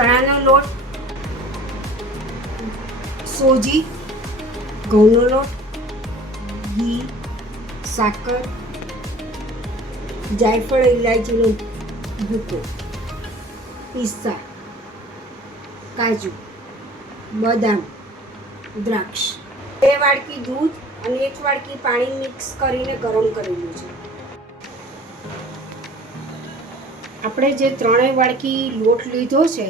ચણાનો લોટ, સોજી, ઘઉંનો લોટ, ઘી, સાકર, જાયફળ ઇલાયચીનો ભૂકો, પિસ્તા, કાજુ, બદામ, દ્રાક્ષ, 2 વાડકી દૂધ અને 1 વાડકી પાણી મિક્સ કરીને ગરમ કરેલું છે. આપણે જે 3 વાડકી લોટ લીધો છે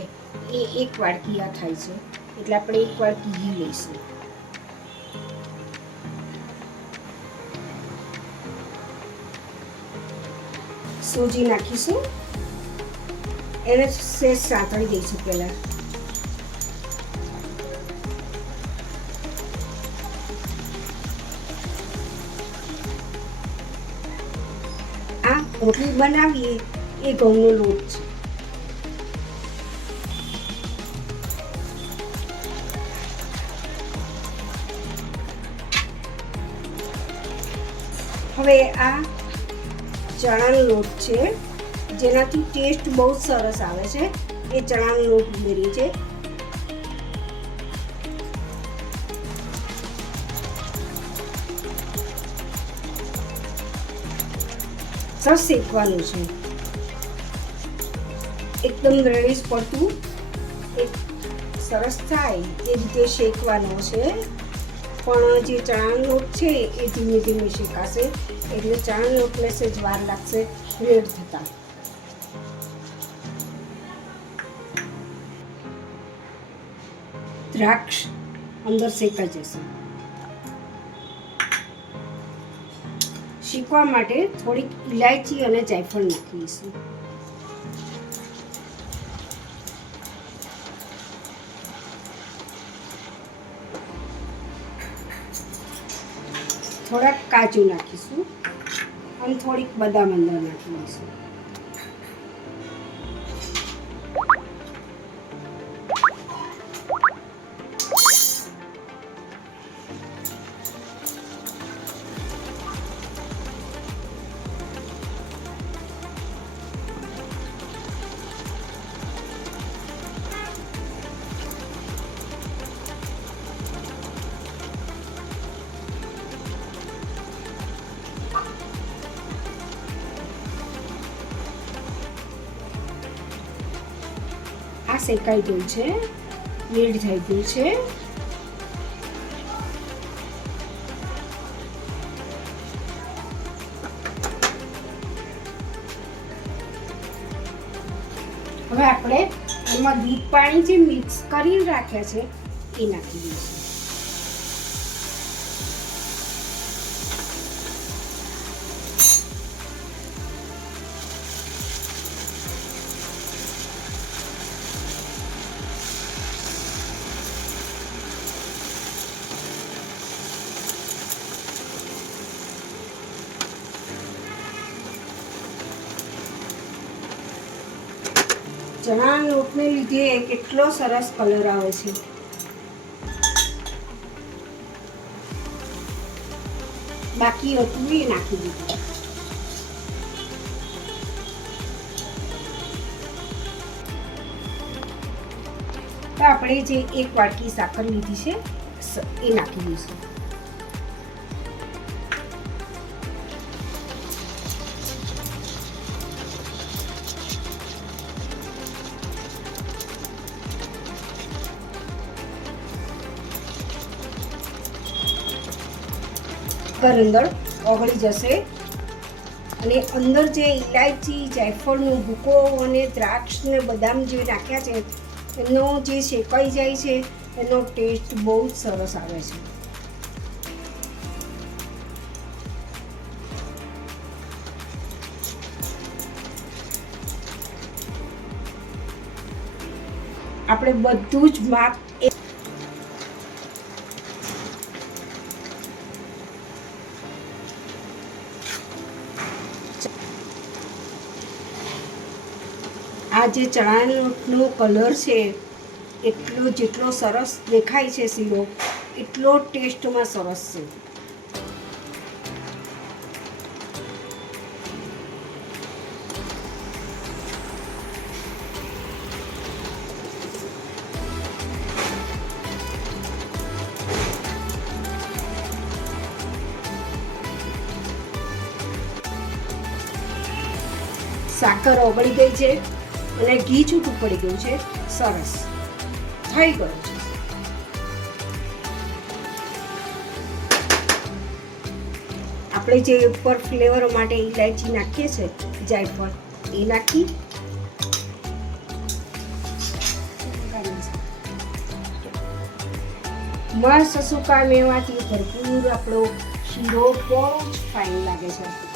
એ 1 વાડકી આ થાય છે, એટલે આપણે 1 વાડકી ઘી લઈશું. સૂજી નાખીશું, એને સેજ સાંતળી દઈશું પહેલાં. આ રોટલી બનાવીએ એ ઘઉંનો લોટ છે. હવે આ ચણાનો લોટ છે, જેનાથી ટેસ્ટ બહુ સરસ આવે છે, એ ચણાનો લોટ ઉમેરીએ છે. સરસ શેકવાનું છે, એકદમ રેડીશ પડતું એક સરસ થાય એ રીતે શેકવાનો છે. પણ જે ચણાનો લોટ છે એ ધીમે ધીમે શેકાશે, એટલે ચણાનો લોટને સેજ વાર લાગશે રેડ થતા. દ્રાક્ષ અંદર શેકાઈ જશે. શીખવા માટે થોડીક ઇલાયચી અને જાયફળ નાખીશું. થોડાક કાજુ નાખીશું અને થોડીક બદામ અંદર નાખી દઈશું. આ શેકાઈ ગયું છે, રેડ થઈ ગયું છે. હવે આપણે એમાં દૂધ પાણી જે મિક્સ કરીને રાખ્યા છે એ નાખી દઈશું. ચણાના લોટને લીધે કેટલો સરસ કલર આવે છે. બાકી હતું એ નાખી દીધું. તો આપણે જે 1 વાડકી સાકર લીધી છે એ નાખી દઈશું. અંદર ઓગળી જશે અને અંદર જે ઇલાયચી, જાયફળનો ભૂકો અને દ્રાક્ષ ને બદામ જે નાખ્યા છે એનો જે શેકાઈ જાય છે એનો ટેસ્ટ બહુ જ સરસ આવે છે. આપણે બધું જ માપ આ જે ચણાના લોટનો કલર છે એટલો જેટલો સરસ દેખાય છે શીરો એટલો ટેસ્ટમાં સરસ છે. સાકર ઓગળી ગઈ છે અને ઘી છૂટું પડી ગયું છે. સરસ થઈ ગયું છે. આપણે જે ઉપર ફ્લેવર માટે ઇલાયચી નાખીએ છીએ, જાયફળ, એ નાખી મસ્ત સૂકા મેવાથી ભરપૂર આપણો શીરો બહુ જ ફાઇન લાગે છે.